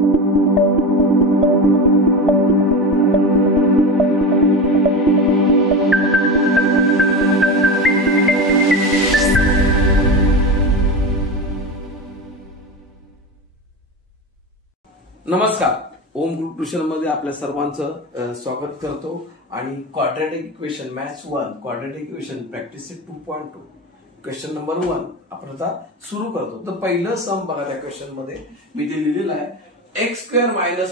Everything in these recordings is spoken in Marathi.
नमस्कार, ओम ग्रुप ट्युशन मध्ये आपल्या सर्वांचं स्वागत करतो आणि quadratic equation maths 1 quadratic equation practice 2.2 question number 1 आपण आता सुरू करतो. तर पहिलं सम बघा, त्या क्वेश्चन मध्ये मी ते लिहिलेलं आहे x² -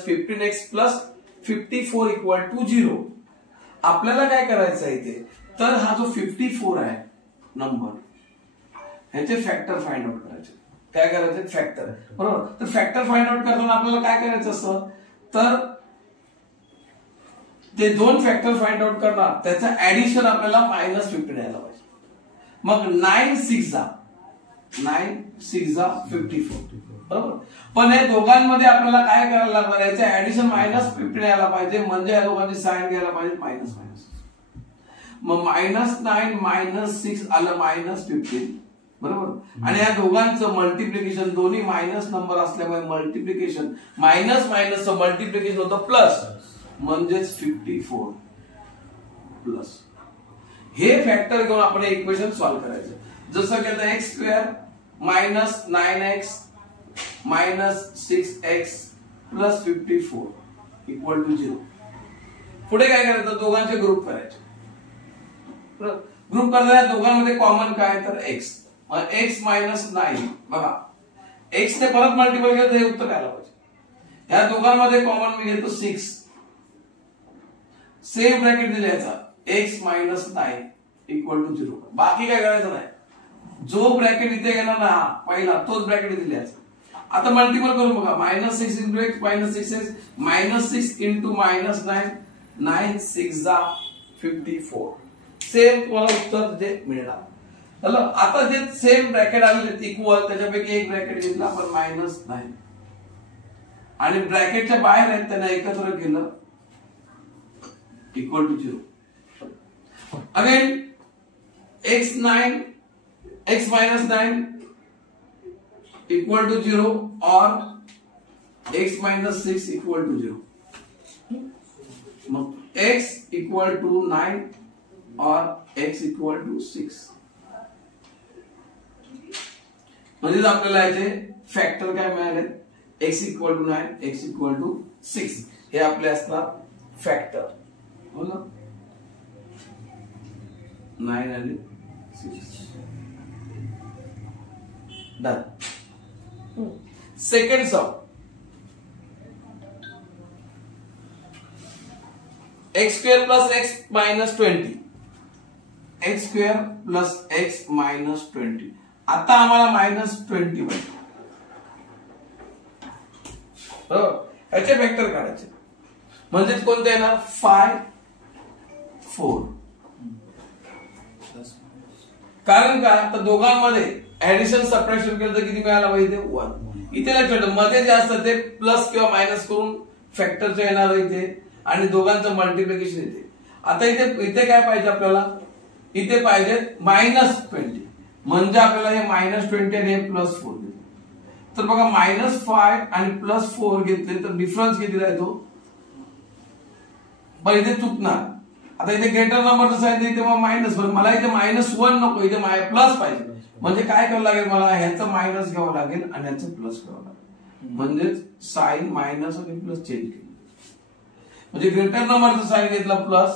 15x + 54 = 0. आपल्याला काय करायचं आहे इथे, तर हा जो 54 आहे नंबर, ह्याचे फॅक्टर फाइंड आउट करायचे. काय करायचं, फॅक्टर, बरोबर. तर फॅक्टर फाइंड आउट करताना आपल्याला काय करायचं असतं, तर ते दोन फॅक्टर फाइंड आउट करणार, त्याचं ऍडिशन आपल्याला -15 यायला पाहिजे. मग 9 6 जा 54, बरोबर. पण या दोघांमध्ये आपल्याला काय करायला लागणार, याचं ऍडिशन -15 यायला पाहिजे, म्हणजे या दोघांची साइन घ्यायला पाहिजे मायनस. मग -9 - 6 आलं -15, बरोबर. आणि या दोघांचं मल्टिप्लिकेशन, दोन्ही मायनस नंबर असल्यामुळे मल्टिप्लिकेशन मायनस मल्टिप्लिकेशन होतं प्लस, म्हणजेच 54 प्लस. हे फॅक्टर घेऊन आपण इक्वेशन सॉल्व्ह करायचं. जसं की आता x² - 9x - 6x + 54 = 0. पुढे काय करायचं, दोघांचे ग्रुप करायचे. ग्रुप करताना दोघांमध्ये कॉमन काय, तर x. x - 9 बघा, x ने परत मल्टिपल केलं तर हे उत्तर यायला पाहिजे. ह्या दोघांमध्ये कॉमन मी घेतो 6, सेम ब्रॅकेट दिल्याचा x - 9 = 0. बाकी काय करायचं नाही, जो ब्रॅकेट इथे घेणार ना पहिला तोच ब्रॅकेट दिल्याचा. आता मल्टिपल करून बघा, -6 × x -6x -6 × -9 9 6 जा 54. सेम तुम्हाला उत्तर जे मिळणार. आता जे सेम ब्रॅकेट आलेले इक्वल, त्याच्यापैकी एक ब्रॅकेट घेतला आपण -9 आणि ब्रॅकेटच्या बाहेर आहेत त्यांना एकत्र केलं = 0. अगेन x - 9 = 0 और x - 6 = 0. मग x = 9 और x = 6. म्हणजे आपल्याला याचे फॅक्टर काय मिळाले, x = 9 x = 6. हे आपले असणार फॅक्टर, बोला 9 आणि 6. डन. सेकंड सम, x² + x - 20 x² + x - 20. आता आम्हाला -20 पाहिजे, बरोबर. याचे फॅक्टर काढायचे, म्हणजेच कोणते येणार, 5 4. कारण का, तर दोघांमध्ये ऍडिशन सबट्रॅक्शन केलं तर किती मिळायला पाहिजे, 1. इथे लक्षात मध्ये जे असतं ते प्लस किंवा मायनस करून फॅक्टरचे येणार इथे, आणि दोघांचं मल्टिप्लिकेशन येते. आता इथे काय पाहिजे आपल्याला, इथे पाहिजे -20, म्हणजे आपल्याला हे -20 आणि हे +4 घेतले. तर बघा -5 आणि +4 घेतले तर डिफरन्स किती राहतो, पण इथे चुकणार. आता इथे ग्रेटर नंबरचं सांगितलं, इथे मग मायनस, मला इथे -1 नको, इथे प्लस पाहिजे. म्हणजे काय करावं लागेल, मला ह्याचं मायनस घ्यावं लागेल आणि ह्याचं प्लस घ्यावं लागेल. म्हणजेच साइन मायनस आणि प्लस चेंज केली, म्हणजे ग्रेटर नंबरचं साइन घेतलं प्लस,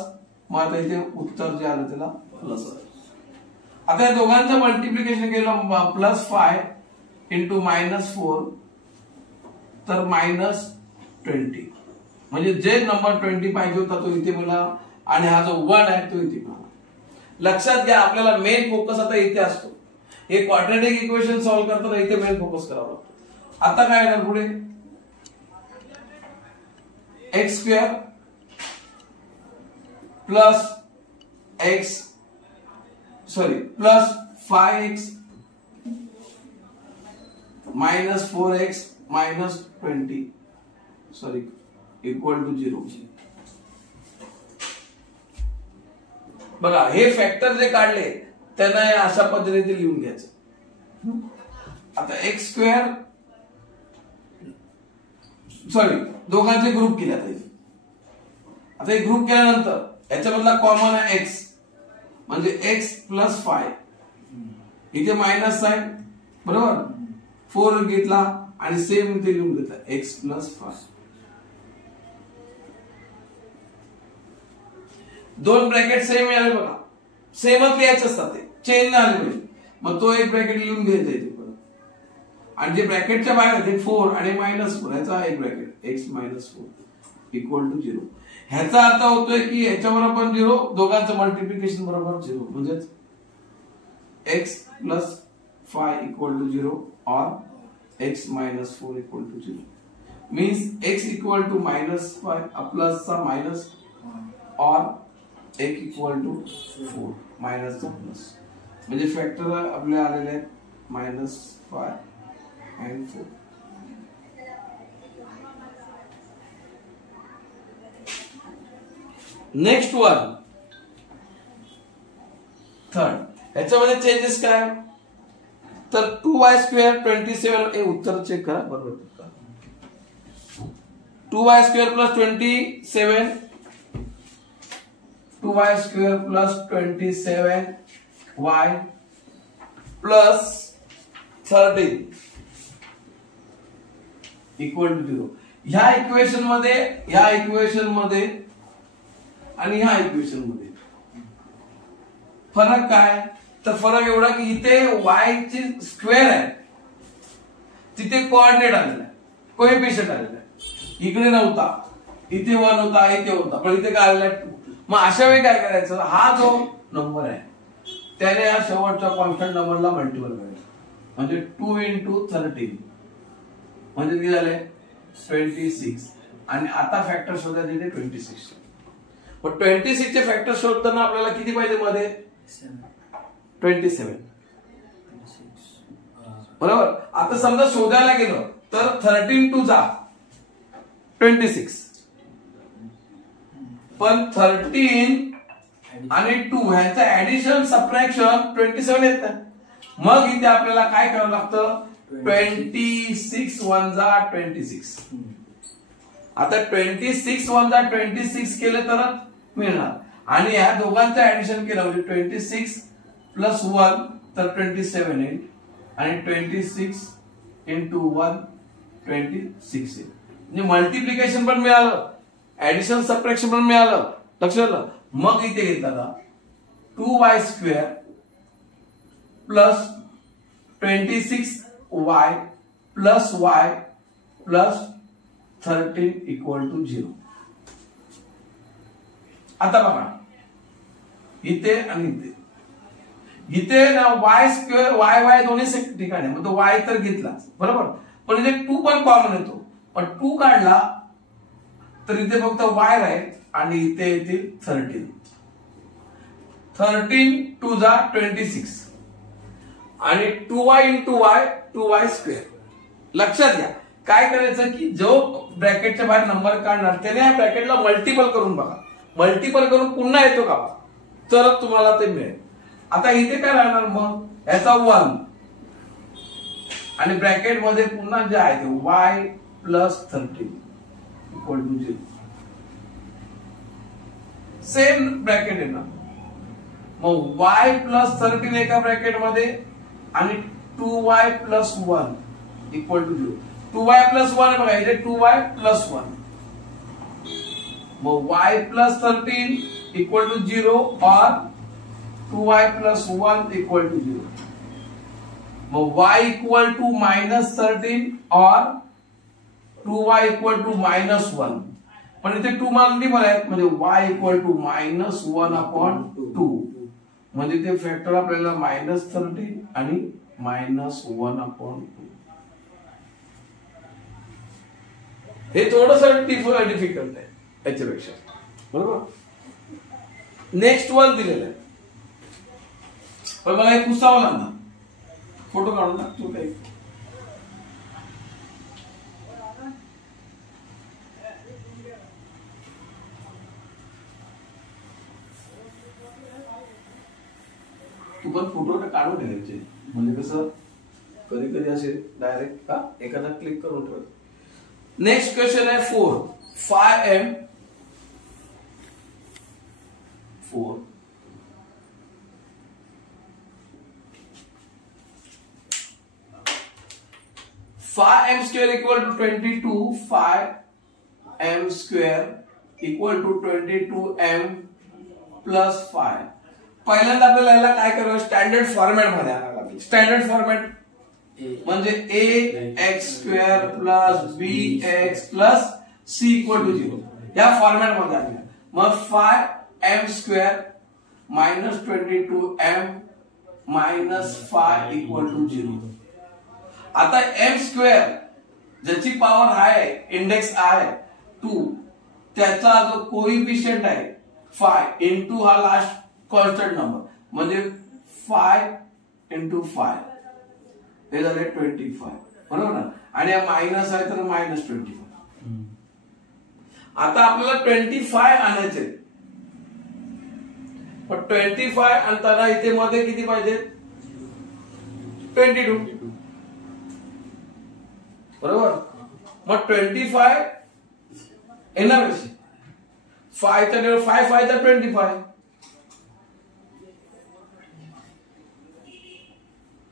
मग आता इथे उत्तर जे आलं त्याला प्लस. आता या दोघांचं मल्टिप्लिकेशन केलं +5 × -4 तर -20. म्हणजे जे नंबर 20 पाहिजे होता तो इथे मिळाला, आणि हा जो 1 आहे तो इथे मिळाला. लक्षात घ्या, आपल्याला मेन फोकस आता इथे असतो. हे क्वाड्रॅटिक इक्वेशन सॉल्व्ह करताना इथे मेन फोकस करावा लागतो. आता काय येणार पुढे, x² + 5x - 4x - 20 = 0. बघा, हे फॅक्टर जे काढले त्यांना अशा पद्धतीने लिहून घ्यायचं. आता x² सॉरी दोघांचे ग्रुप केले आता एक ग्रुप केल्यानंतर याच्यामधला कॉमन आहे एक्स म्हणजे एक्स प्लस 5 इथे मायनस साइन बरोबर 4 घेतला आणि सेम इथे लिहून घेतला एक्स प्लस 5 दोन ब्रॅकेट सेम आले बघा सेमच लिहायचे असतात ते चेंज आले पाहिजे मग तो एक ब्रॅकेट लिहून घ्यायचा इथे आणि जे ब्रॅकेटच्या बाहेर ते 4 आणि -4 याचा एक ब्रॅकेट x - 4 इक्वल टू 0 ह्याचा अर्थ होतोय की याच्याबरोबर पण 0 दोघांचं मल्टिप्लिकेशन बरोबर 0 म्हणजे x प्लस 5 इक्वल टू 0 और x - 4 equal to 0 means x equal to -5 plus चा माइनस और एक इक्वल टू 4 माइनस चा प्लस म्हणजे फॅक्टर आपले आलेले आहेत -5 and 4 नेक्स्ट वन थर्ड याच्यामध्ये चेंजेस काय तर 2y² 27 हे उत्तर चेक करा बरोबर 2y² plus 27 2y² plus 27y plus 13 equal to 0 ह्या इक्वेशन मध्ये आणि ह्या इक्वेशन मध्ये फरक काय तर फरक एवढा की इथे y ची स्क्वेअर आहे तिथे कोऑर्डिनेट आलेला आहे कोएफिशियंट आलेला आहे इकडे नव्हता इथे 1 होता इथे होता पण इथे काय आलेला आहे 2 मग अशा वेळी काय करायचं हा जो नंबर आहे त्याने या शेवटच्या कॉन्स्टंट नंबरला मल्टिपल करायचं म्हणजे 2 × 13 म्हणजे किती झाले 26 आणि आता फॅक्टर शोधायचे ते 26 पण 26 चे फॅक्टर शोधताना आपल्याला किती पाहिजे मध्ये 27 बरोबर आता समजा शोधायला गेलो तर 13 टू जा 26 पण 13 आणि 2 ह्याचं ऍडिशन सबट्रॅक्शन 27 येत मग इथे आपल्याला काय करावं लागतं 26 1 जा 26 आता 26 1 जा 26 केले तर मिळणार आणि या दोघांचं ऍडिशन केलं म्हणजे 26 प्लस 1 तर 27 येईल आणि 26 इंटू 1 26 येईल म्हणजे मल्टिप्लिकेशन पण मिळालं ऍडिशन सबट्रॅक्शन पण मिळालं लक्षात आलं मग इथे घेतला 2y² plus 26y plus y plus 13 equal to 0 आता बघा इथे आणि इथे ना y² y दोन्ही ठिकाणी मग तो y तर घेतलाच बरोबर पण इथे 2 पण कॉमन येतो पण 2 काढला तर इथे फक्त y राहील आणि इथे येतील 13 2 जा 26 आणि 2y इंटू y 2y². लक्षात घ्या काय करायचं की जो ब्रॅकेटच्या बाहेर नंबर काढणार त्याने या ब्रॅकेटला मल्टिपल करून बघा मल्टिपल करून पुन्हा येतो का तर तुम्हाला ते मिळेल. आता इथे काय राहणार मग याचा 1 आणि ब्रॅकेट मध्ये पुन्हा जे आहे ते y plus 13 equal to 0 same bracket आहे ना मग y प्लस 13 एका ब्रॅकेट मध्ये आणि 2y plus 1 equal to 0 2y plus 1 बघा इथे 2y प्लस 1 मग y प्लस 13 इक्वल टू 0 और 2y प्लस 1 इक्वल टू 0 मग y इक्वल टू माइनस 13 और 2y इक्वल टू माइनस 1 पण इथे 2 मल्टिपल आहे म्हणजे y equal to minus 1 upon 2 म्हणजे ते फॅक्टर आपल्याला माइनस 13 आणि माइनस 1 अपॉन 2 हे थोडंसं डिफिकल्ट आहे याच्यापेक्षा बरोबर. नेक्स्ट वन दिलेलं आहे पण मला एक पुसावं लागणार फोटो काढून टाकतो काही तू पण फोटो काढून ठेवायचे म्हणजे कसं कधी कधी असे डायरेक्ट का एखादा क्लिक करून ठेवायचं. नेक्स्ट क्वेश्चन है 4 5m 4 5m square equal to 22 5m square equal to 22m plus 5. पहिल्यांदा आपल्याला याला काय करावं स्टँडर्ड फॉर्मॅट मध्ये आणावं लागेल. स्टँडर्ड फॉर्मॅट म्हणजे ax square plus bx plus c equal to 0 या फॉर्मॅट मध्ये आणूया. मग 5m square minus 22m minus 5 equal to 0. आता m स्क्वेअर ज्याची पॉवर आहे इंडेक्स आहे 2 त्याचा जो कोइफिशियंट आहे 5 इंटू हा लास्ट कॉन्स्टंट नंबर म्हणजे 5 इंटू 5 हे झाले 25 बरोबर ना. आणि मायनस आहे तर मायनस 25. आता आपल्याला 25 आणायचे पण 25 आणताना इथे मध्ये किती पाहिजे 22 बरोबर. मग 25 येणार कशी 5 तर 5 5 तर 25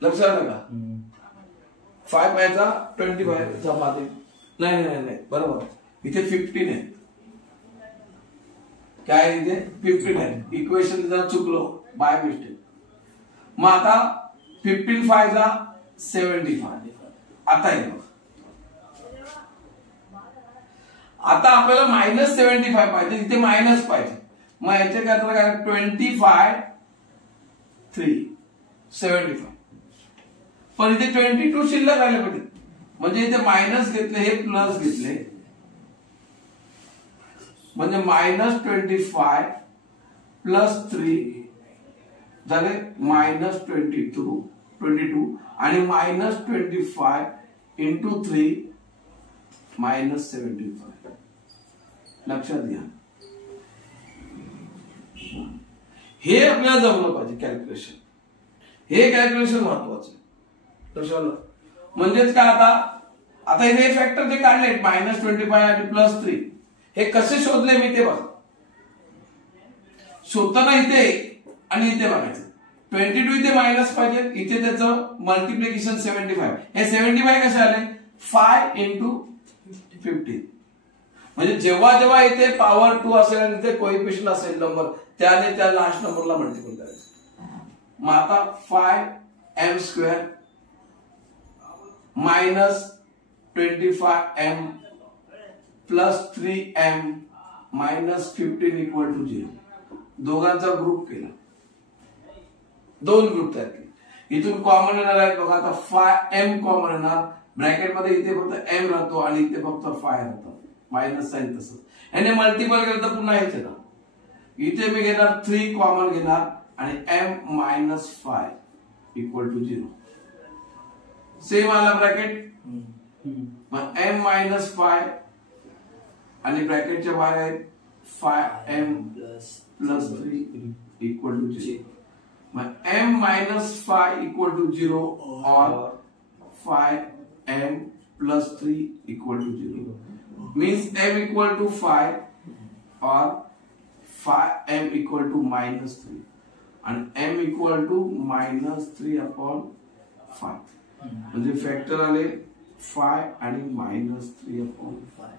लक्षात आलं का. 5 पायचा 25 जमाते नाही नाही नाही बरोबर. इथे 15 आहे काय इथे 15 आहे. इक्वेशन जरा चुकलो बाय मिस्टेक. मग आता 15 5 चा 75 आता येतो. आता आपल्याला मायनस 75 पाहिजे इथे मायनस पाहिजे. मग याचे काय 25 3 75 पण इथे 22 शिल्लक राहिले पाहिजे म्हणजे इथे मायनस घेतले हे प्लस घेतले म्हणजे मायनस 25 प्लस 3 झाले मायनस 22 आणि मायनस 25 इंटू 3 मायनस 75 लक्षात घ्या. हे आपल्याला जमलं पाहिजे कॅल्क्युलेशन. हे कॅल्क्युलेशन महत्वाचं कशाला म्हणजेच काय आता इथे फॅक्टर जे काढले मायनस 25 आणि प्लस 3 हे कसे शोधले मी ते बघा. शोधताना इथे आणि इथे बघायचं 22 इथे मायनस पाहिजे इथे त्याचं मल्टिप्लिकेशन 75 हे 75 कसे आले 5 इंटू 15 म्हणजे जेव्हा जेव्हा इथे पॉवर 2 असेल आणि इथे कोइफिशियंट असेल नंबर त्याने त्या लास्ट नंबरला मल्टिपल करायचं. मग आता 5m square minus 25m plus 3m minus 15 equal to 0. दोघांचा ग्रुप केला 2 ग्रुप तयार केले. इथून कॉमन येणार आहे बघा आता 5m कॉमन येणार ब्रॅकेट मध्ये इथे फक्त m राहतो आणि इथे फक्त 5 राहतो मायनस साइन तसं. याने मल्टिपल केलं तर पुन्हा हेच येणार. इथे मी घेणार 3 कॉमन घेणार आणि m minus 5 equal to 0 same आला ब्रॅकेट. मग m मायनस 5 आणि ब्रॅकेटच्या बाहेर आहे 5m प्लस 3 इक्वल टू 0. मग m मायनस 5 इक्वल टू 0 और 5m plus 3 equal to 0 means m equal to 5 or 5m equal to minus 3 and m equal to minus 3 upon 5 म्हणजे फॅक्टर आले 5 आणि minus 3 upon 5.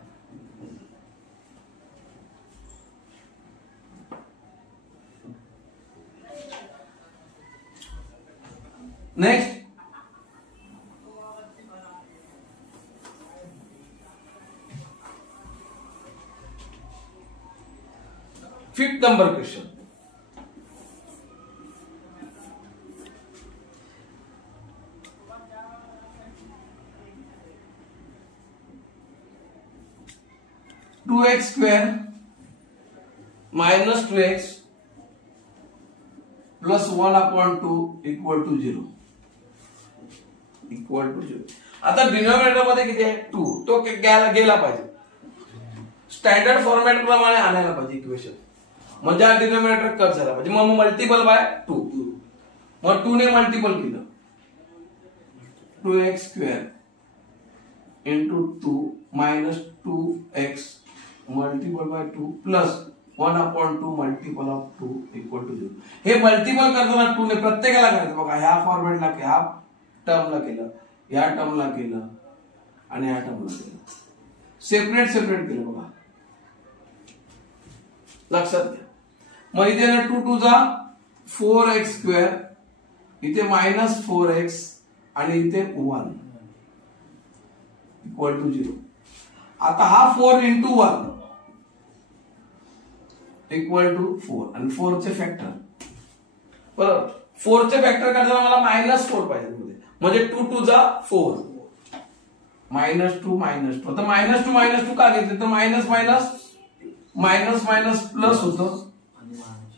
Next 5th number question. Two x square minus 2x plus 1/2 equal to 0 equal to 0. आता डिनॉमिनेटर मध्ये किती आहे 2 तो गेला पाहिजे. स्टँडर्ड फॉर्मॅट प्रमाणे आणायला पाहिजे इक्वेशन म्हणजे हा डिनॉमिनेटर कट झाला पाहिजे. मग मल्टिपल बाय 2 मग 2 ने मल्टिपल केलं 2x square into 2 minus 2x multiple by 2 plus 1/2 multiple of 2 equal to 0. हे मल्टिपल करताना 2 ने प्रत्येकाला करायचं बघा. ह्या फॉर्मॅटला ह्या टर्मला केलं, या टर्मला केलं आणि ह्या टर्मला केलं. सेपरेट सेपरेट केलं बघा. लक्षात घ्या. मग इथे ना 2 2 जा 4x स्क्वेअर, इथे मायनस 4x आणि इथे 1 इक्वल टू 0. आता हा 4 इंटू 1 इक्वल टू 4 आणि 4 चे फॅक्टर. बरोबर. 4 चे फॅक्टर करताना मला मायनस 4 पाहिजे म्हणजे 2 2 जा 4 मायनस 2 मायनस 2. आता मायनस 2 का घेतले तर minus minus minus minus plus होतं,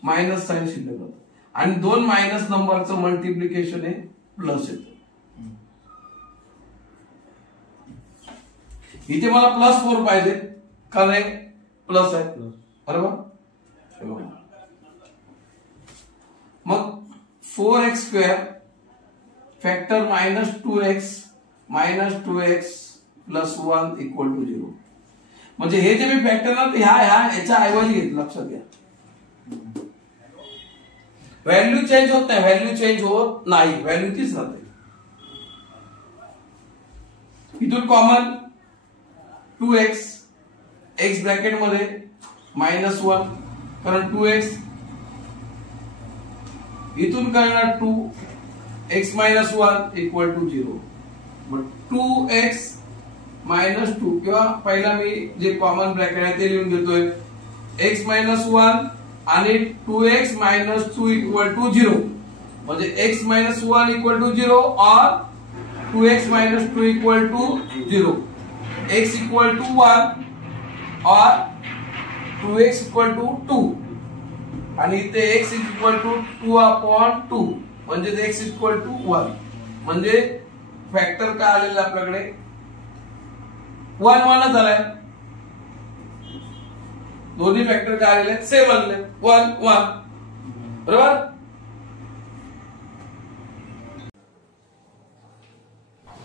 मायनस साइन शिल्लक होतं आणि 2 मायनस नंबरचं मल्टिप्लिकेशन आहे प्लस येतं. इथे मला प्लस 4 पाहिजे का नाही, प्लस आहे बरोबर. मग 4x square factor minus 2x plus 1 equal to 0. म्हणजे हे जे मी फॅक्टर ना ह्याच्या ऐवजी घेतलं. लक्षात घ्या. व्हॅल्यू चेंज होत नाही, व्हॅल्यू चेंज होत नाही, व्हॅल्यू तीच राहते. इथून कॉमन 2x x ब्रॅकेट मध्ये मायनस 1 कारण 2x इथून करणार 2x मायनस 1 इक्वल टू 0. मग 2x मायनस 2 किंवा पहिला मी जे कॉमन ब्रॅकेट आहे ते लिहून घेतोय x मायनस 1 आणि 2x मायनस 2 इक्वल टू 0. म्हणजे x मायनस 1 इक्वल टू 0 और 2x minus 2 equal to 0. x equal to 1 और 2x इक्वल टू 2 आणि इथे x इक्वल टू 2/2 म्हणजे x इक्वल टू 1. म्हणजे फॅक्टर काय आलेला आपल्याकडे 1 1 झालाय. दोन्ही फॅक्टर काय आलेले सेम आलेले 1 1 बरोबर.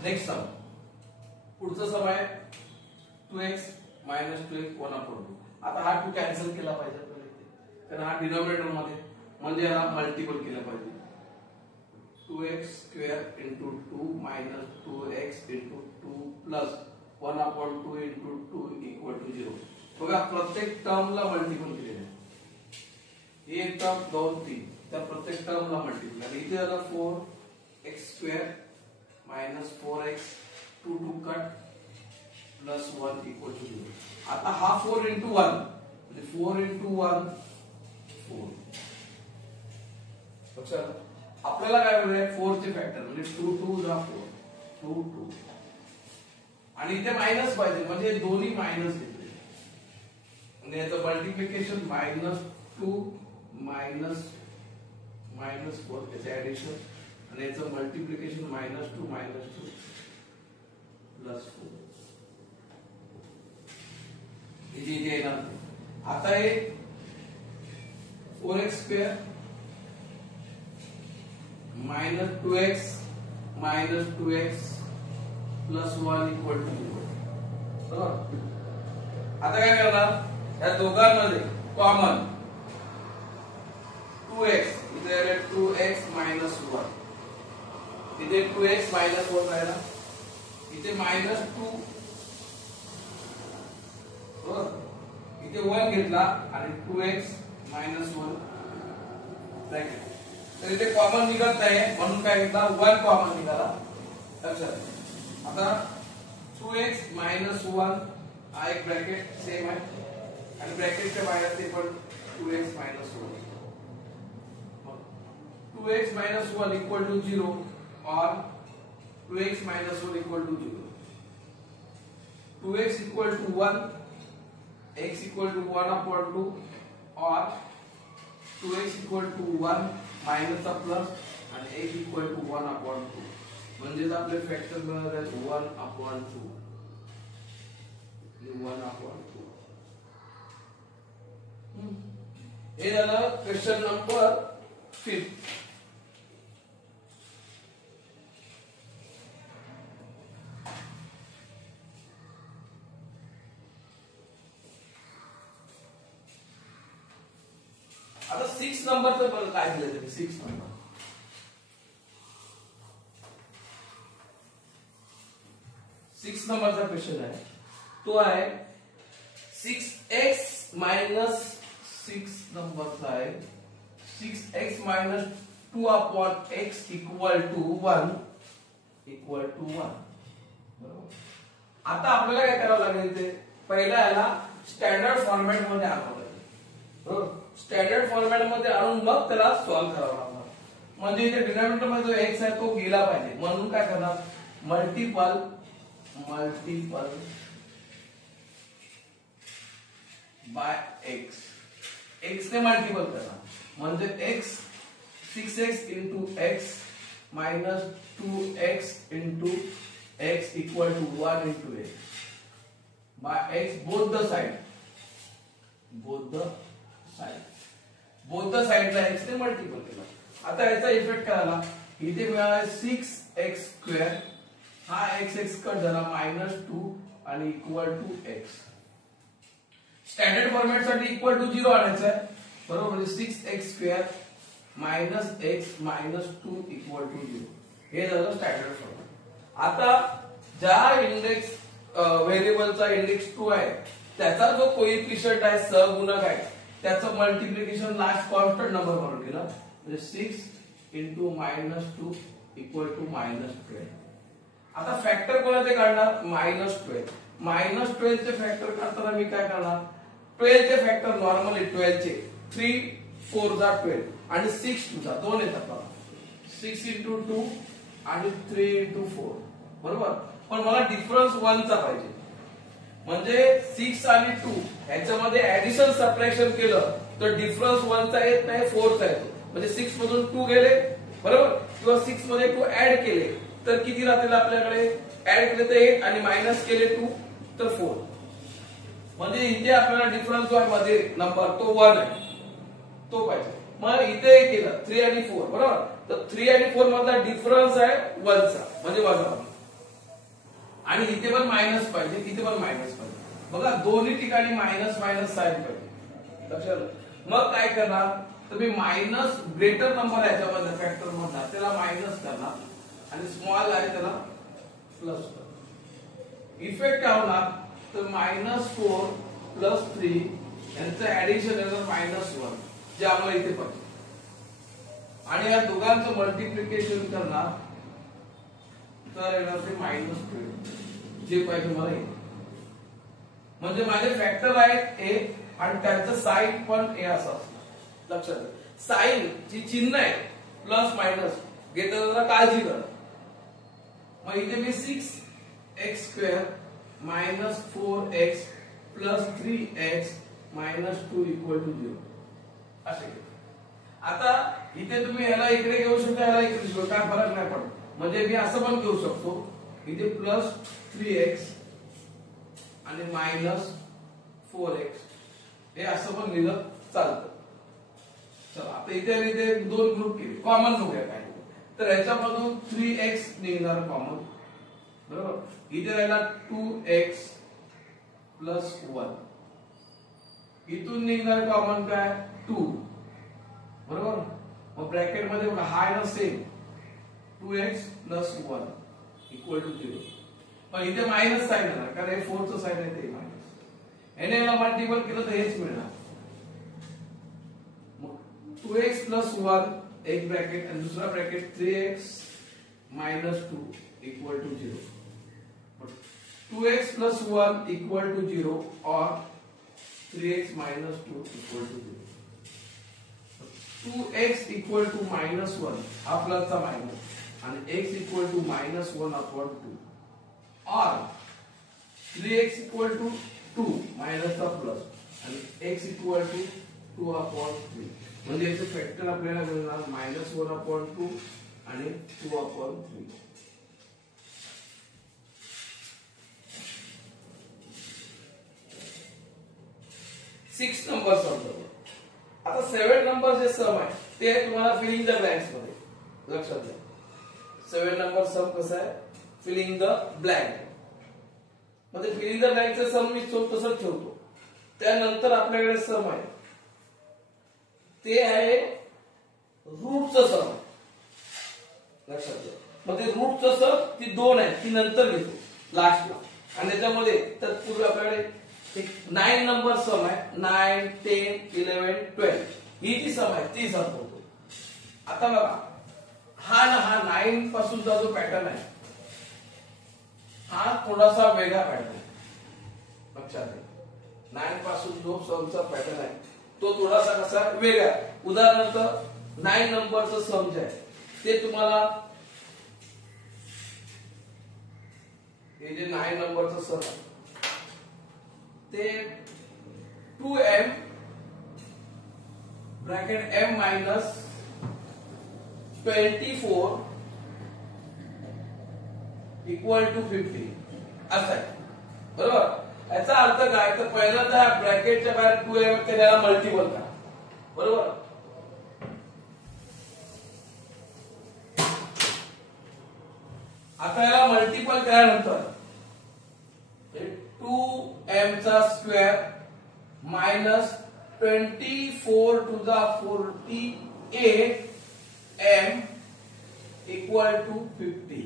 Next sum. पुढचा सम आहे 2x मायनस 2x 1/2. आता हा 2 कॅन्सल केला पाहिजे कारण हा डिनॉमिनेटर मध्ये म्हणजे याला मल्टिपल केलं पाहिजे. 2x square into 2 minus 2x into 2 plus 1/2 into 2 equal to 0. बघा प्रत्येक टर्मला मल्टिपल केलेलं आहे. एक टर्म 2 3 त्या प्रत्येक टर्मला मल्टिपल आणि इथे आला 4x square minus 4x 2 2 cut plus 1 equal to 0. आता हा 4 इंटू 1 म्हणजे 4 इंटू 1 4. लक्षात आपल्याला काय मिळेल 4 चे फॅक्टर म्हणजे 2 2 जा 4 2 2 आणि इथे मायनस पाहिजे म्हणजे दोन्ही मायनस घेतले म्हणजे याचं मल्टिप्लिकेशन मायनस 2 मायनस मायनस 4 त्याचे ऍडिशन आणि याचं मल्टिप्लिकेशन मायनस 2 प्लस 4 इथे येणार. आता हे 4x square minus 2x plus 1 equal to 0. बरोबर. आता काय करणार या दोघांमध्ये कॉमन 2x इथे आले 2x मायनस 1 इथे 2x मायनस 1 राहिला इथे मायनस 2 इथे 1 घेतला आणि 2x मायनस 1 ब्रॅकेट. तर इथे कॉमन निघत नाही म्हणून काय घेतला 1 कॉमन निघाला. लक्षात. आता 2x मायनस 1 हा एक ब्रॅकेट सेम आहे आणि ब्रॅकेटच्या बाहेर ते पण 2x minus 1. 2x minus 1 equal to 0 और 2x minus 1 equal to 0. 2x equal to 1 x equal to 1/2 और 2x इक्वल टू 1 मायनस चा प्लस आणि x इक्वल टू 1/2 म्हणजे आपले फॅक्टर मिळणार आहेत 1/2 1/2. हे झालं क्वेश्चन नंबर 5. आता 6 नंबरचं काय दिलं तरी 6 नंबर 6 नंबरचा क्वेश्चन आहे तो आहे 6x मायनस 6 नंबरचा आहे 6x minus 2 upon x equal to 1 बरोबर. आता आपल्याला काय करावं लागेल ते पहिला याला स्टँडर्ड फॉर्मॅट मध्ये आणावं लागेल बरोबर. स्टँडर्ड फॉर्मॅट मध्ये आणून मग त्याला सॉल्व्ह करावं लागणार. म्हणजे इथे डिनॉमिनेटर मध्ये जो x आहे तो गेला पाहिजे म्हणून काय करणार मल्टिपल बाय x ने मल्टिपल करणार म्हणजे x 6x into x minus 2x into x equal to 1 into x by x both the side ला x ने मल्टिपल केला. आता याचा इफेक्ट काय झाला इथे मिळाला 6x स्क्वेअर हा x कट झाला -2 आणि equal to x. Standard format साठी इक्वल टू 0 आणायचं आहे बरोबर. म्हणजे 6x square minus x minus 2 equal to 0 हे झालं स्टँडर्ड फॉर्मॅट. आता ज्या इंडेक्स व्हेरिएबलचा इंडेक्स 2 आहे त्याचा जो कोइफिशिएंट आहे सहगुणक आहे त्याचं मल्टिप्लिकेशन लास्ट कॉन्स्टंट नंबर म्हणून केलं म्हणजे 6 into -2 इक्वल टू -12. आता फॅक्टर कोणाचे काढणार -12 चे फॅक्टर काढताना मी काय करणार 12 चे फॅक्टर नॉर्मली 12 चे 3 4 जा 12 आणि 6 2 जा 2 येतात बघा 6 into 2 आणि 3 into 4 बरोबर. पण मला डिफरन्स 1 चा पाहिजे म्हणजे 6 आणि 2 ह्याच्यामध्ये ऍडिशन सबट्रॅक्शन केलं तर डिफरन्स 1 चा येत नाही 4 चा येतो. म्हणजे 6 मधून 2 गेले बरोबर किंवा 6 मध्ये 2 ऍड केले तर किती राहतील आपल्याकडे ऍड केले तर 8 आणि मायनस केले 2 तर 4. म्हणजे इथे आपल्याला डिफरन्स जो आहे मध्ये नंबर तो 1 आहे तो पाहिजे. मग इथे केलं 3 आणि 4 बरोबर तर 3 आणि 4 मधला डिफरन्स आहे 1 चा म्हणजे वजा. आणि इथे पण मायनस पाहिजे इथे पण मायनस पाहिजे बघा दोन्ही ठिकाणी मायनस साइन पाहिजे लक्षात. मग काय करणार तर मी मायनस ग्रेटर नंबर आहे याच्यामध्ये फॅक्टर मधला त्याला मायनस करणार आणि स्मॉल आहे त्याला प्लस करणार. इफेक्ट काय होणार तर -4 प्लस 3 यांचं ऍडिशन येणार -1 जे आम्हाला इथे पाहिजे आणि या दोघांचं मल्टिप्लिकेशन करणार तर येणार ते -12 जे पाहिजे मला येईल. म्हणजे माझे फॅक्टर आहेत ए आणि त्यांचं साइन पण ए असं असणार लक्षात. साइन जी चिन्ह आहे प्लस मायनस घेताना जरा काळजी करा. मग इथे मी 6x square minus 4x plus 3x minus 2 equal to 0 असे घेतो. आता इथे तुम्ही याला इकडे घेऊ शकता याला इकडे घेऊ काय फरक नाही पडत. म्हणजे मी असं पण घेऊ शकतो इथे प्लस 3x आणि मायनस 4x हे असं पण लिहिलं चालतं. चला आता इथे दोन ग्रुप केले कॉमन घेऊया काय तर ह्याच्यामधून 3x निघणार कॉमन बरोबर. इथे राहिला 2x प्लस 1 इथून निघणार कॉमन काय 2 बरोबर. मग ब्रॅकेट मध्ये बघा हा आहे ना same 2x plus 1 equal to 0. पण इथे मायनस साइन येणार कारण हे 4 चं साइन आहे ते मायनस याने याला मल्टिपल केलं तर हेच मिळणार. मग 2x प्लस 1 एक ब्रॅकेट आणि दुसरा bracket 3x minus 2 equal to 0. 2x plus 1 equal to 0 और 3x minus 2 equal to 0. 2x equal to -1 हा प्लसचा मायनस आणि x इक्वल टू -1 अपॉन 2 और 3x इक्वल टू 2 मायनसचा प्लस आणि x इक्वल टू 2 अपॉन 3 म्हणजे याचे फॅक्टर आपल्याला मिळणार -1 अपॉन 2 आणि 2 अपॉन 3. सिक्स नंबर समजा. आता 7 नंबर जे सम आहे ते तुम्हाला फिलिंग द ब्लँक्स मध्ये लक्षात घ्या. 7 नंबर सम कसं आहे फिलिंग द ब्लँक मध्ये फिलिंग द ब्लँकचं सम मी तसंच ठेवतो. त्यानंतर आपल्याकडे सम आहे ते आहे रूटचं सम, लक्षात घ्या. मग ते रूटचं सम ती 2 आहे, ती नंतर घेतो लास्टला. आणि त्याच्यामध्ये तत्पूर्वी आपल्याकडे एक 9 नंबर सम आहे. 9, 10, 11, 12 ही जी सम आहे ती संपवतो. आता बघा हा 9 पासूनचा जो पॅटर्न आहे हा थोडासा वेगळा पॅटर्न आहे, लक्षात घ्या. 9 पासून जो समचा पॅटर्न आहे तो थोडासा कसा वेगळा. उदाहरणार्थ 9 नंबरचं सम जे आहे ते तुम्हाला, हे जे 9 नंबरचं सम आहे ते 2m bracket m minus 24 equal to 50 असं आहे, बरोबर. याचा अर्थ काय, तर पहिल्यांदा ह्या ब्रॅकेटच्या बाहेर 2m त्याला मल्टिपल करा, बरोबर. आता याला मल्टिपल केल्यानंतर 2m चा square minus 24 to the 48 m equal to 50.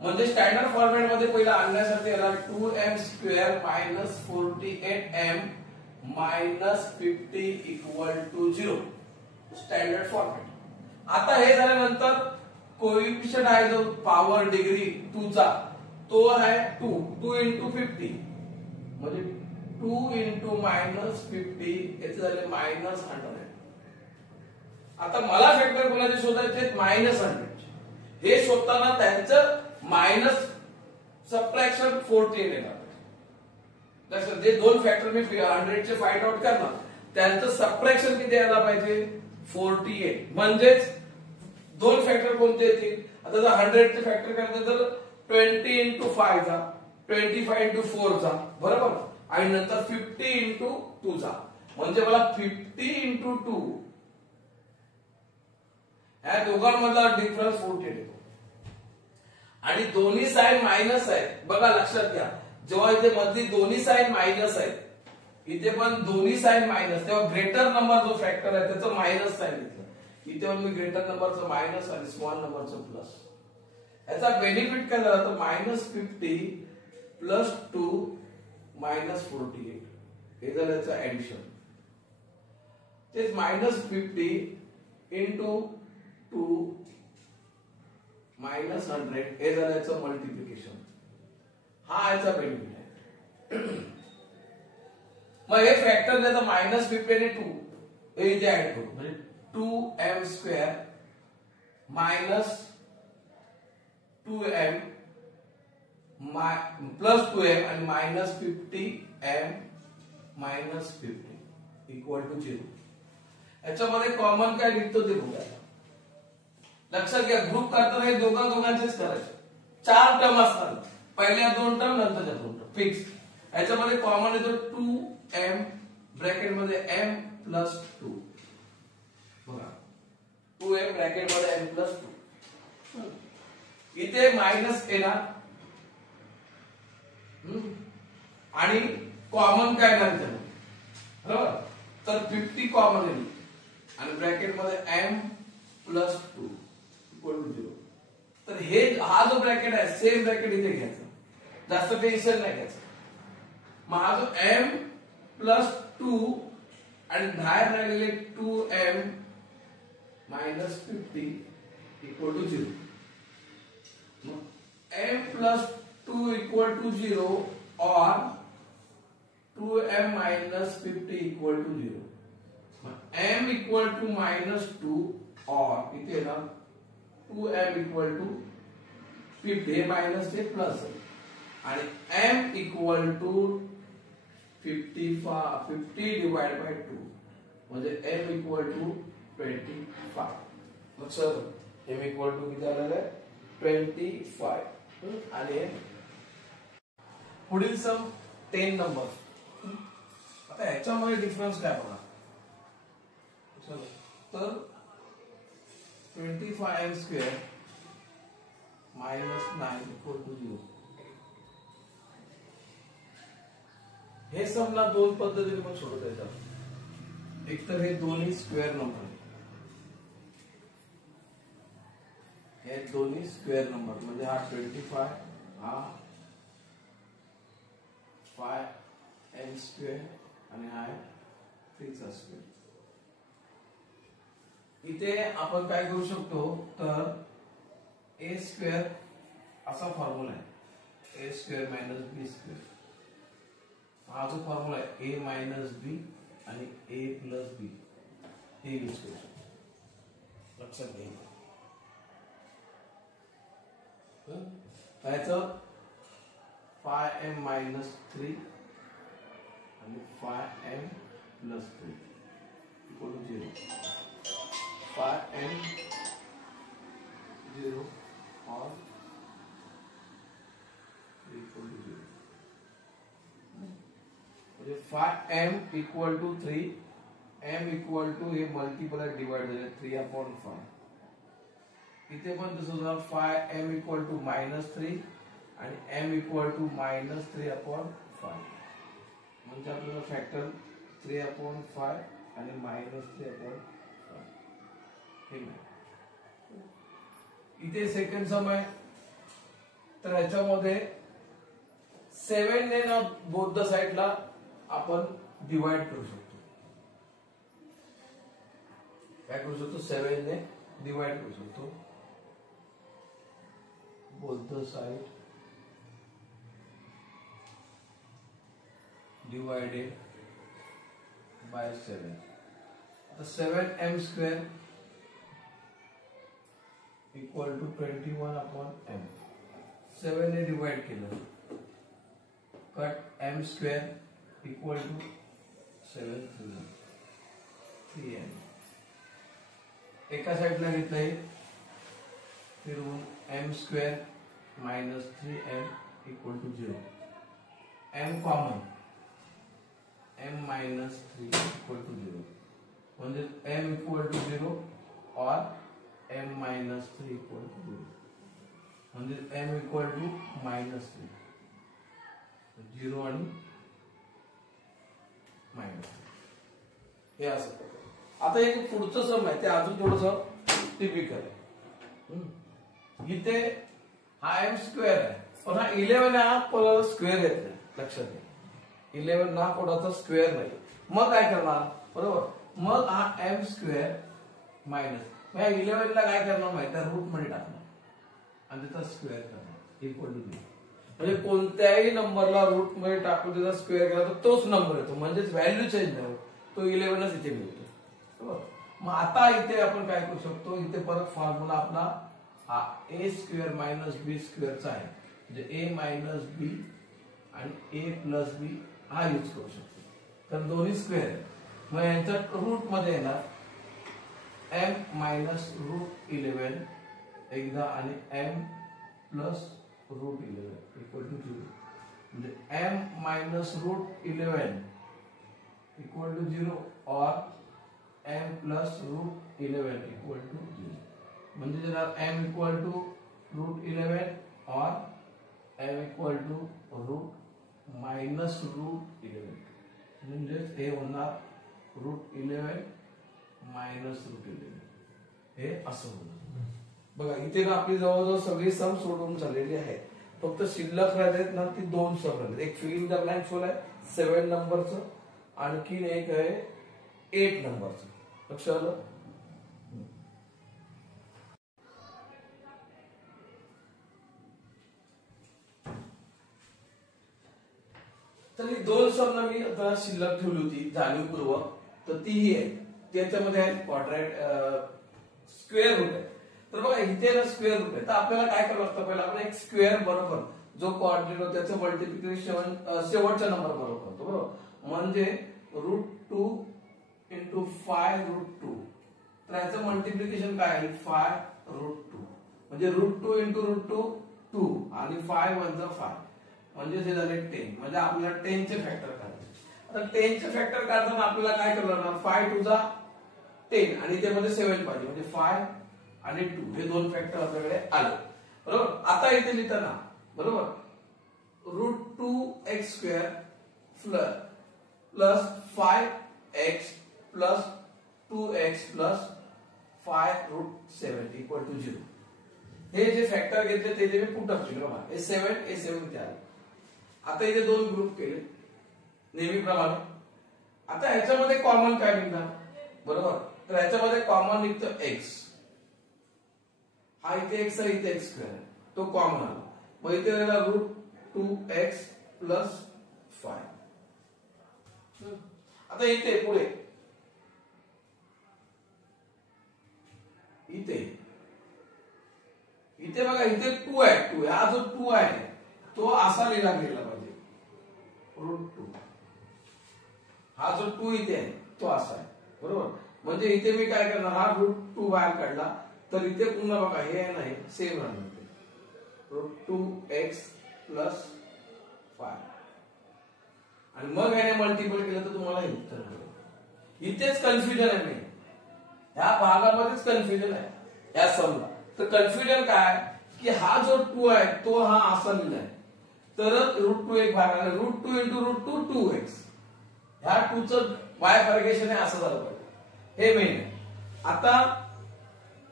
म्हणजे स्टँडर्ड फॉर्मॅट मध्ये पहिला आणण्यासाठी याला 2m square minus 48m minus 50 equal to 0 standard format. आता हे झाल्यानंतर कोएफिशिएंट आहे जो पॉवर डिग्री 2 चा तो आहे 2 इंटू 50 म्हणजे 2 इंटू मायनस 50 याचे झाले मायनस 100. आता मला फॅक्टर कोणाचे शोधायचे, मायनस 100. हे शोधताना त्यांचं मायनस सबट्रॅक्शन 48 येणार. लक्षात, जे दोन फॅक्टर मी 100 चे फाइंड आउट करणार त्यांचं सबट्रॅक्शन किती यायला पाहिजे, 48. म्हणजेच दोन फॅक्टर कोणते येतील. आता जर 100 चे फॅक्टर करायचं तर 20 इंटू 5 चा, 25 इंटू 4 चा, बरोबर. आणि नंतर 50 इंटू 2 चा. म्हणजे मला 50 इंटू 2 या दोघांमधला डिफरन्स 48 येतो. आणि दोन्ही साईड मायनस आहे. बघा लक्षात घ्या, जेव्हा इथे मधली दोन्ही साईड मायनस आहे, इथे पण दोन्ही साईड मायनस, तेव्हा ग्रेटर नंबर जो फॅक्टर आहे त्याचं मायनस साईन घेतलं. इथे पण मी ग्रेटर नंबरचं मायनस आणि स्मॉल नंबरचं प्लस. याचा बेनिफिट काय झाला तर मायनस 50 प्लस 2 मायनस 48 हे झालं याचं ऍडिशन. तेच मायनस 50 इंटू 2 मायनस 100 हे झालं याचं मल्टिप्लिकेशन. हा याचा बेनिफिट आहे. मग हे फॅक्टर त्याचा मायनस 50 आणि 2 हे इथे ऍड करू म्हणजे 2m square minus 2m plus 2m आणि minus 50m minus 50 equal to 0. याच्यामध्ये कॉमन काय निघतो ते बघूया. लक्षात घ्या, ग्रुप करताना हे दोघांचेच करायचे. 4 टर्म असतात, पहिल्या 2 टर्म नंतरच्या 2 टर्म फिक्स. याच्यामध्ये कॉमन येतो 2m ब्रॅकेट मध्ये m प्लस 2. बघा 2m ब्रॅकेट मध्ये m प्लस 2. इथे मायनस येणार आणि कॉमन काय येणार त्याला, बरोबर. तर 50 कॉमन येईल आणि ब्रॅकेट मध्ये m प्लस 2 इक्वल टू 0. तर हे हा जो ब्रॅकेट आहे सेम ब्रॅकेट इथे घ्यायचा, जास्त टेन्शन नाही घ्यायचं. मग हा जो m प्लस 2 आणि बाहेर राहिलेले 2m minus 50 equal to 0. m plus 2 equal to 0 और 2m minus 50 equal to 0. m equal to minus 2 और इथे ना 2m इक्वल टू 50 माइनस ते प्लस आणि m equal to 50 divide by 2 म्हणजे m इक्वल टू 25. लक्षात m इक्वल टू किती आलेलं आहे 25. आणि पुढील सम 10 नंबर. आता ह्याच्यामध्ये डिफरन्स काय बघा. तर 25m square minus 9 equal to 0. हे समला दोन पद्धतीने पण सोडवता येतात. एक तर हे दोन्ही स्क्वेअर नंबर आहेत, हे दोन्ही स्क्वेअर नंबर म्हणजे हा 25 हा 5m² आणि हा 3चा स्क्वेअर. इथे आपण काय करू शकतो तर a² असा फॉर्म्युला आहे, a² - b². हा जो फॉर्म्युला आहे a - b आणि a + b हे यूज करू शकतो, लक्षात घ्या. याचं 5m - 3 आणि 5m + 3 = 0. 5m 0 or 3 = 0. म्हणजे 5m = 3, m = हे मल्टिपल डिवाइड झाले 3/5. इथे पण तसं होणार 5m = -3 आणि m = -3/5. म्हणजे आपल्याला फॅक्टर 3/5 आणि -3/5 हे मिळेल. इथे सेकंड सम आहे तर ह्याच्यामध्ये 7 ने ना बोथ द साइडला आपण डिवाइड करू शकतो. काय करू शकतो 7 ने डिवाइड करू शकतो. both the side divided by 7. आता 7m² = 21/m. 7 ने डिवाइड केलं कट m² = 7 3m. एका साइडला घेतलंय फिरून m² - 3m = 0. m common m - 3 = 0 म्हणजे m = 0 or m - 3 = 0 म्हणजे m = -3. 0 आणि मायनस हे असं. आता एक पुढचं सम आहे ते अजून थोडंसं टिपिकल आहे. इथे हा m² आहे पण हा 11 हा पर स्क्वेअर येत नाही, लक्षात घ्या. 11 ना कोणाचा स्क्वेअर नाही. मग काय करणार बरोबर, मग हा m² मायनस या 11 ला काय करणार माहिती आहे, रूट मध्ये टाकणार आणि त्याचा स्क्वेअर करणार इक्वल टू 0. म्हणजे कोणत्याही नंबरला रूट मध्ये टाकून त्याचा स्क्वेअर केला तर तोच नंबर येतो, म्हणजेच व्हॅल्यू चेंज नाही होत, तो 11च इथे मिळतो. बरोबर. मग आता इथे आपण काय करू शकतो, इथे परत फॉर्म्युला आपला हा a² - b² चा आहे, म्हणजे a - b आणि a + b हा यूज करू शकतो. तर दोन्ही स्क्वेअर आहे मग यांच्या रूट मध्ये येणार m - √11 एकदा आणि m + √11 = 0. म्हणजे m - √11 = 0 or m + √11 = 0. म्हणजे जर m = √11 or m = -√11 म्हणजे हे होणार √11 -√11 हे असं होणार. बघा इथे ना आपली जवळजवळ सगळी सम सोडून झालेली आहे, फक्त शिल्लक राहिलेत ना ती 2 सम राहिलेत. एक फिलिंग द ब्लँक सोल आहे 7 नंबरचं, आणखीन एक आहे 8 नंबरचं. लक्षात आलं. तर ही 2 सम मी आता शिल्लक ठेवली होती जाणीवपूर्वक, तर ती ही आहे. त्याच्यामध्ये आहे क्वाड्रॅट स्क्वेअर रूट आहे. तर बघा इथे ना स्क्वेअर रूट आहे तर आपल्याला काय करावं लागतं, पहिला आपण एक स्क्वेअर बरोबर जो कोऑर्डिनेट होता त्याचं मल्टिप्लिकेशन शेवटच्या नंबर बरोबर करतो. बरोबर म्हणजे √2 × 5√2. तर याचं मल्टिप्लिकेशन काय आहे 5√2 म्हणजे √2 × √2 2 आणि 5 × 1 5 म्हणजे हे झाले 10. म्हणजे आपल्याला 10 चे फॅक्टर काढायचे. आता 10 चे फॅक्टर काढताना आपल्याला काय करावं लागणार 5 × 2 = 10 आणि त्यामध्ये 7 पाहिजे म्हणजे 5 आणि 2 हे 2 फॅक्टर आपल्याकडे आले. बरोबर. आता इथे लिहिताना बरोबर √2x² + 5x plus 2x plus 5√7 equal to 0. हे जे फॅक्टर घेतले ते मी पुटअप केले बघा. A7 इथे आले. आता इथे दोन ग्रुप केले नेहमीप्रमाणे. आता ह्याच्यामध्ये कॉमन काय निघणार बरोबर. तर ह्याच्यामध्ये कॉमन निघतं x. हा इथे x आहे इथे x स्क्वेअर तो कॉमन आला. मग इथे राहिला √2x प्लस 5. आता इथे पुढे इथे बघा इथे 2 आहे. 2 हा जो 2 आहे तो असा लिहिला गेला पाहिजे √2. हा जो 2 इथे आहे तो असा आहे बरोबर. म्हणजे इथे मी काय करणार हा √2 बाहेर काढला तर इथे पुन्हा बघा हे आहे नाही सेम राहणार √2x प्लस 5 आणि मग याने मल्टिपल केलं तर तुम्हाला हे उत्तर मिळेल. इथेच कन्फ्युजन आहे. नाही ह्या भागामध्येच कन्फ्युजन आहे या समला. तर कन्फ्युजन काय की हा जो 2 आहे तो हा असा लिहिलाय तरच √2 एक भाग आहे. √2 × √2 2x. ह्या 2 चं बायफर्गेशन आहे असं झालं पाहिजे. हे मेन आहे. आता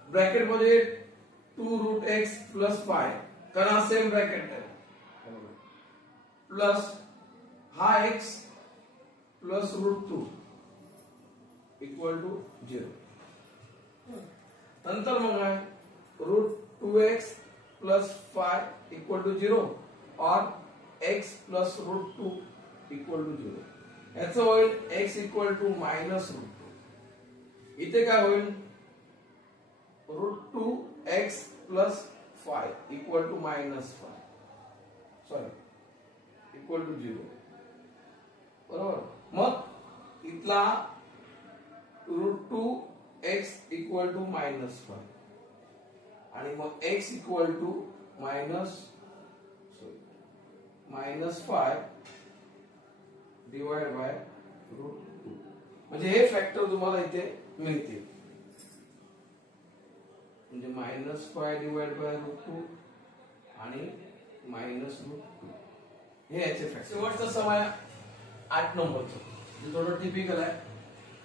ब्रॅकेट मध्ये 2√x प्लस 5 कारण सेम ब्रॅकेट आहे प्लस हा x प्लस √2 इक्वल टू 0. नंतर मग आहे √2x प्लस 5 इक्वल टू 0 और x प्लस √2 इक्वल टू 0. याचं होईल x इक्वल टू -√2. इथे काय होईल √2x plus 5 equal to -5 sorry equal to 0 बरोबर. मग इथला √2x इक्वल टू -5 आणि मग x equal to -5 divide by √2. म्हणजे हे फॅक्टर तुम्हाला इथे मिळतील. म्हणजे -5 डिवाइड बाय √2 आणि -√2 हे याचे फॅक्टर. शेवटचा समय 8 नंबरचं जे थोडं टिपिकल आहे.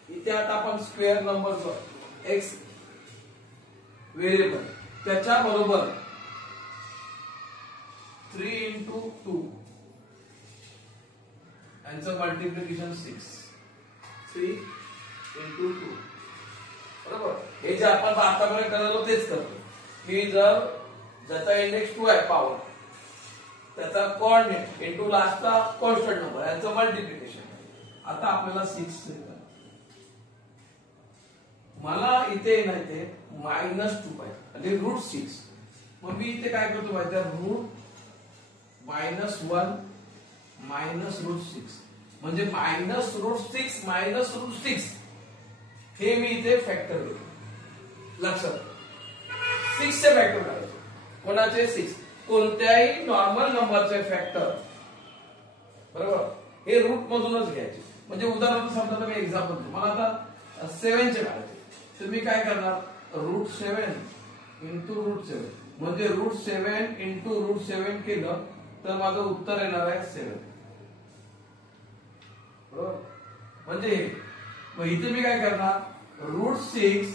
इथे आता आपण स्क्वेअर नंबरचं x व्हेरिएबल त्याच्या बरोबर 3 × 2 यांचं मल्टिप्लिकेशन 6 3 × 2 बरोबर. हे जे आपण आतापर्यंत करतो तेच करतो की जर ज्याचा इंडेक्स 2 आहे पॉवर त्याचा कोऑर्डिनेट इंटू लास्टचा कॉन्स्टंट नंबर यांचं मल्टिप्लिकेशन. आता आपल्याला 6 मला इथे नाही ते -2 पाहिजे म्हणजे √6. मग मी इथे काय करतो माहिती आहे √1 -√6 म्हणजे -√6 -√6 हे मी इथे फॅक्टर घेतो. लक्षात 6 चे फॅक्टर करायचे. कोणाचे 6 कोणत्याही नॉर्मल नंबरचे फॅक्टर बरोबर हे रूट मधूनच घ्यायचे. म्हणजे उदाहरणार्थ समजा मी एक्झाम्पल मला आता 7 चे काढायचे तर मी काय करणार √7 × √7 म्हणजे √7 × √7 केलं तर माझं उत्तर येणार आहे 7 बरोबर. म्हणजे मग इथे मी काय करणार √6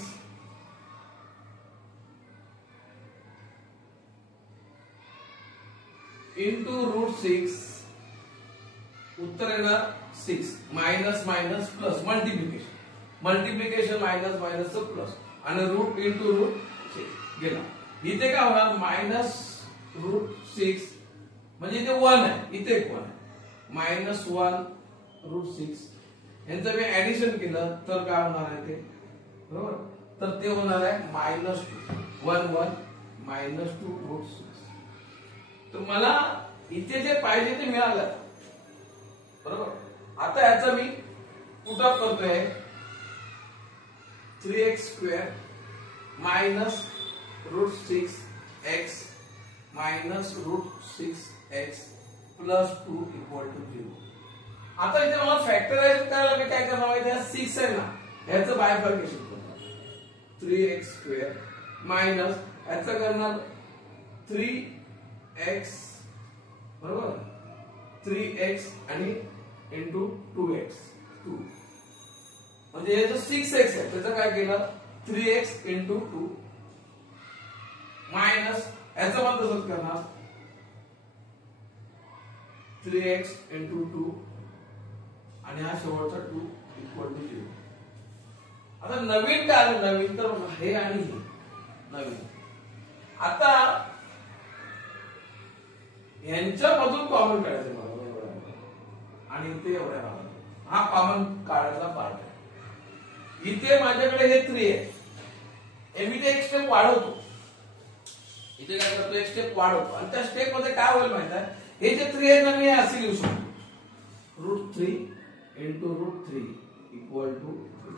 × √6 उत्तर येणार 6 minus plus multiplication minus plus आणि रूट इंटू √6 गेला. इथे काय होणार -√6 म्हणजे इथे 1 आहे इथे 1 आहे -1√6 यांचं मी ऍडिशन केलं तर काय होणार आहे ते बरोबर. तर ते होणार आहे -2 1 -2√6. तर मला इथे जे पाहिजे ते मिळालं बरोबर. आता याचा मी पुटअप करतोय 3x² -√6x -√6x plus 2 equal to 0. आता इथे मला फॅक्टराइज करायला मी काय करणार माहिती आहे 6 आहे ना याचं बायफर्केशन करणार 3x² मायनस याचं करणार 3x बरोबर 3x आणि इंटू 2x 2 म्हणजे हे जो 6x आहे त्याचं काय केलं 3x into 2 मायनस याचं पण तसंच करणार 3x into 2 आणि हा शेवटचा 2 इक्वल टू 0. आता नवीन काय आलं नवीन तर हे आणि हे नवीन. आता यांच्यामधून कॉमन काढायचं मला आणि इथे एवढ्या हा कॉमन काढायचा पार्ट आहे. इथे माझ्याकडे हे 3 आहे मी ते एक स्टेप वाढवतो. इथे काय करतो एक स्टेप वाढवतो आणि त्या स्टेप मध्ये काय होईल माहिती आहे हे जे 3 आहे ना मी असे लिहू शकतो √3 into √3 इक्वल टू 3.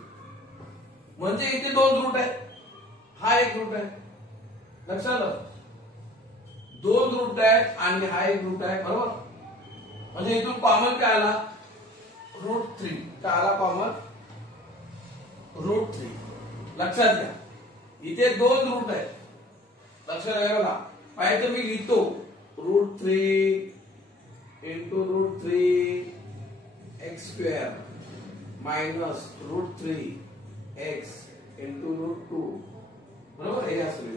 म्हणजे इथे 2 रूट आहे हा एक रूट आहे लक्षात आलं 2 रूट आहेत आणि हा एक रूट आहे बरोबर. म्हणजे इथून कॉमन काय आला √3 काय आला कॉमन √3. लक्षात घ्या इथे 2 रूट आहेत लक्षात घ्या बघा पाहिजे मी लिहितो √3 into √3 x square minus √3 x into √2 बरोबर हे असेल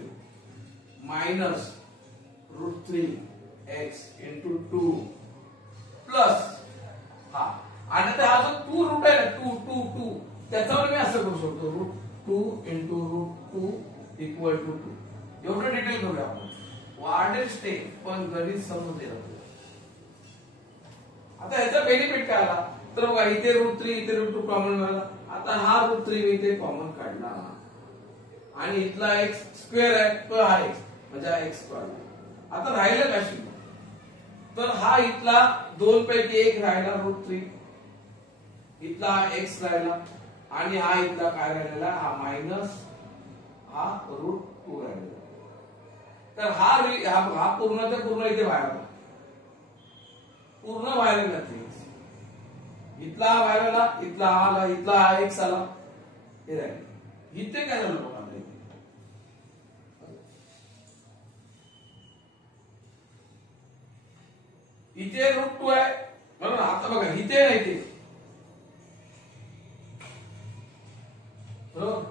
मायनस √3 x into 2 प्लस हा आणि आता हा जो 2 रूट आहे ना 2 त्याच्यावर मी असं करू शकतो √2 into √2 इक्वल टू 2. एवढं डिटेल करूया आपण वाढेल स्टेप पण गणित समजेल. आता याचा बेनिफिट काय आला तर बघा इथे √3 इथे √2 कॉमन मिळाला. आता हा √3 मी इथे कॉमन काढला आणि इथला x स्क्वेअर आहे तो हा x म्हणजे हा x काढला. आता राहिलं काय शिल्लक तर हा इथला 2 पैकी 1 राहिला √3 इथला हा x राहिला आणि हा इथला काय राहिलेला हा मायनस हा √2 राहिलेला. तर हा पूर्ण ते पूर्ण इथे बाहेर आला पूर्ण बाहेर आला इथला हा बाहेर आला इथला हा आला इथला हा x आला हे राहील. इथे काय झालं बघा इथे √2 आहे बरोबर. आता बघा इथे नाही ते बरोबर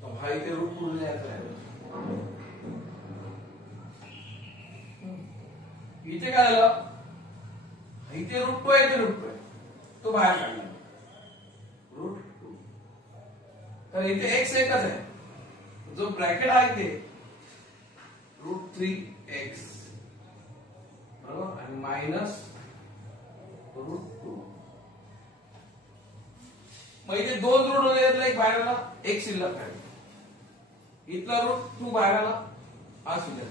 तो हा इथे √2 नाही आहे इथे काय झालं इथे √2 आहे इथे √2 आहे तो बाहेर काढला √2. तर इथे x एकच आहे जो ब्रॅकेट आहे इथे √3x बरोबर आणि मायनस √2. मग इथे 2 रूट होते यातला एक बाहेर आला एक शिल्लक आहे इथला √2 बाहेर आला हा शिल्लक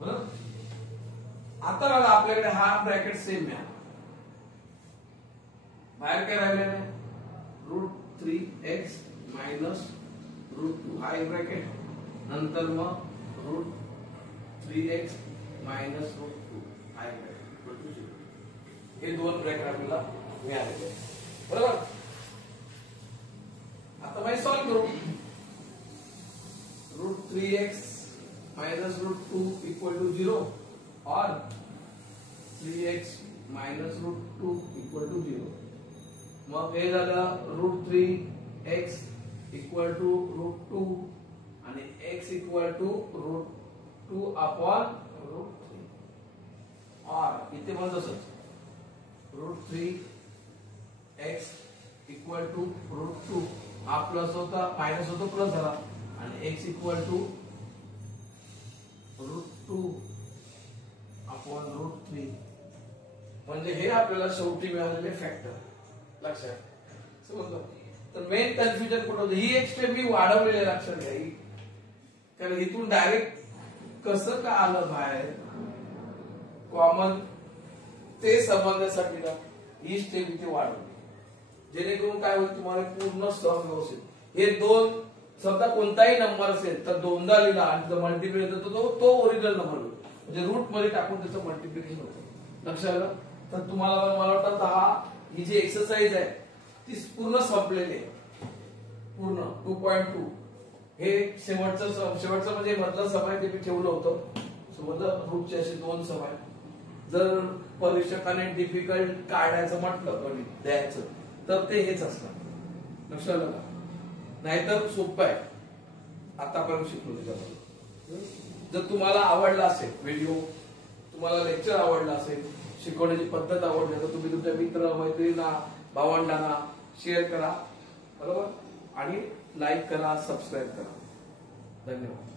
बरोबर. आता बघा आपल्याकडे हा ब्रॅकेट सेम आहे बाहेर काय राहिले √3x मायनस √2 हा एक ब्रॅकेट नंतर मग √3x मायनस √2 हा एक ब्रॅकेट हे 2 ब्रॅकेट आपल्याला मिळाले बरोबर. आता मी सॉल्व करू √3x मायनस √2 इक्वल टू 0 और 3x मायनस √2 इक्वल टू 0. मग हे झालं √3x इक्वल टू √2 आणि x इक्वल टू √2 अपॉन √3 और इथे पण तसंच √3x इक्वल टू √2 हा प्लस होता मायनस होतो प्लस झाला आणि x इक्वल टू √2 अपॉन √3 म्हणजे हे आपल्याला शेवटी मिळालेले फॅक्टर लक्षात समजलं. तर मेन कन्फ्युजन कुठं होतं ही एक स्टेप मी वाढवलेली लक्षात घ्या कारण इथून डायरेक्ट कसं का आलं बाहेर कॉमन ते समजण्यासाठी ना ही स्टेप इथे वाढवली जेणेकरून काय होईल तुम्हाला पूर्ण सम व्यवस्थित हे 2 समजा कोणताही नंबर असेल तर 2दा लिहिला आणि मल्टिप्लिकेशन होतो तो ओरिजिनल नंबर होतो म्हणजे रूट मध्ये टाकून त्याचं मल्टिप्लिकेशन होतं लक्षात आलं. तर तुम्हाला मला वाटतं ही जी एक्सरसाइज आहे ती पूर्ण संपलेली आहे पूर्ण 2.2 हे शेवटचं म्हणजे मधलं समय ते मी ठेवलं होतं समजा रूटचे असे 2 समय जर परीक्षकाने डिफिकल्ट काढायचं म्हटलं गणित द्यायचं तर ते हेच असणार. लक्षात आलं का? नाहीतर सोपं आहे आतापर्यंत शिकलो त्याच्याबरोबर. जर तुम्हाला आवडला असेल व्हिडिओ, तुम्हाला लेक्चर आवडला असेल, शिकवण्याची पद्धत आवडली तर तुम्ही तुमच्या मित्र मैत्रिणींना भावंडांना शेअर करा, बरोबर, आणि लाईक करा, सबस्क्राईब करा. धन्यवाद.